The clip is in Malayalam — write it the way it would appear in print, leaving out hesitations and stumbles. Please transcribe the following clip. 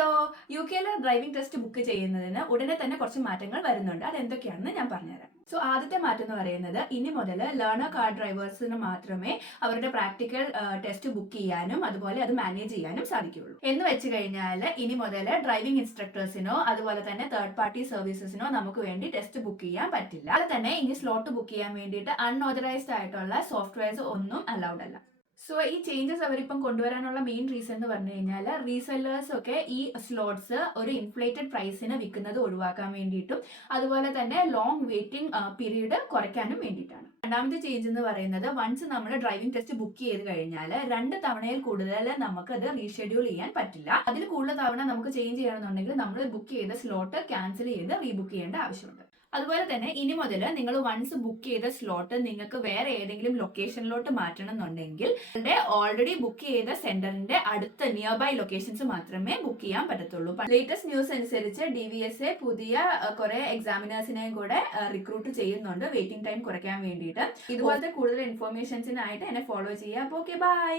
ഹലോ. യുകെയിലെ ഡ്രൈവിംഗ് ടെസ്റ്റ് ബുക്ക് ചെയ്യുന്നതിന് ഉടനെ തന്നെ കുറച്ച് മാറ്റങ്ങൾ വരുന്നുണ്ട്. അതെന്തൊക്കെയാണെന്ന് ഞാൻ പറഞ്ഞുതരാം. സോ ആദ്യത്തെ മാറ്റം എന്ന് പറയുന്നത് ഇനി മുതൽ ലേണർ കാർ ഡ്രൈവേഴ്സിന് മാത്രമേ അവരുടെ പ്രാക്ടിക്കൽ ടെസ്റ്റ് ബുക്ക് ചെയ്യാനും അതുപോലെ അത് മാനേജ് ചെയ്യാനും സാധിക്കുകയുള്ളൂ. എന്ന് വെച്ച് കഴിഞ്ഞാൽ ഇനി മുതൽ ഡ്രൈവിംഗ് ഇൻസ്ട്രക്ടേഴ്സിനോ അതുപോലെ തന്നെ തേർഡ് പാർട്ടി സർവീസസിനോ നമുക്ക് വേണ്ടി ടെസ്റ്റ് ബുക്ക് ചെയ്യാൻ പറ്റില്ല. അതുപോലെ തന്നെ ഇനി സ്ലോട്ട് ബുക്ക് ചെയ്യാൻ വേണ്ടിയിട്ട് അൺഓതറൈസ്ഡ് ആയിട്ടുള്ള സോഫ്റ്റ്വെയർസ് ഒന്നും അലൗഡ് അല്ല. സോ ഈ ചേഞ്ചസ് അവരിപ്പം കൊണ്ടുവരാനുള്ള മെയിൻ റീസൺ എന്ന് പറഞ്ഞു കഴിഞ്ഞാൽ റീസെല്ലേഴ്സ് ഒക്കെ ഈ സ്ലോട്ട്സ് ഒരു ഇൻഫ്ലേറ്റഡ് പ്രൈസിന് വിൽക്കുന്നത് ഒഴിവാക്കാൻ വേണ്ടിയിട്ടും അതുപോലെ തന്നെ ലോങ് വെയിറ്റിംഗ് പീരീഡ് കുറയ്ക്കാനും വേണ്ടിയിട്ടാണ്. രണ്ടാമത്തെ ചേഞ്ച് എന്ന് പറയുന്നത് വൺസ് നമ്മൾ ഡ്രൈവിംഗ് ടെസ്റ്റ് ബുക്ക് ചെയ്ത് കഴിഞ്ഞാൽ 2 തവണയിൽ കൂടുതൽ നമുക്ക് അത് റീഷെഡ്യൂൾ ചെയ്യാൻ പറ്റില്ല. അതിൽ കൂടുതൽ തവണ നമുക്ക് ചേഞ്ച് ചെയ്യണമെന്നുണ്ടെങ്കിൽ നമ്മൾ ബുക്ക് ചെയ്ത സ്ലോട്ട് ക്യാൻസൽ ചെയ്ത് റീബുക്ക് ചെയ്യേണ്ട ആവശ്യമുണ്ട്. അതുപോലെ തന്നെ ഇനി മുതൽ നിങ്ങൾ വൺസ് ബുക്ക് ചെയ്ത സ്ലോട്ട് നിങ്ങൾക്ക് വേറെ ഏതെങ്കിലും ലൊക്കേഷനിലോട്ട് മാറ്റണം എന്നുണ്ടെങ്കിൽ ഓൾറെഡി ബുക്ക് ചെയ്ത സെന്ററിന്റെ അടുത്ത നിയർ ബൈ ലൊക്കേഷൻസ് മാത്രമേ ബുക്ക് ചെയ്യാൻ പറ്റത്തുള്ളൂ. ലേറ്റസ്റ്റ് ന്യൂസ് അനുസരിച്ച് DVSA പുതിയ കുറെ എക്സാമിനേഴ്സിനെയും കൂടെ റിക്രൂട്ട് ചെയ്യുന്നുണ്ട് വെയിറ്റിംഗ് ടൈം കുറയ്ക്കാൻ വേണ്ടിയിട്ട്. ഇതുപോലത്തെ കൂടുതൽ ഇൻഫോർമേഷൻസിനായിട്ട് എന്നെ ഫോളോ ചെയ്യുക. അപ്പോൾ ഓക്കെ, ബൈ.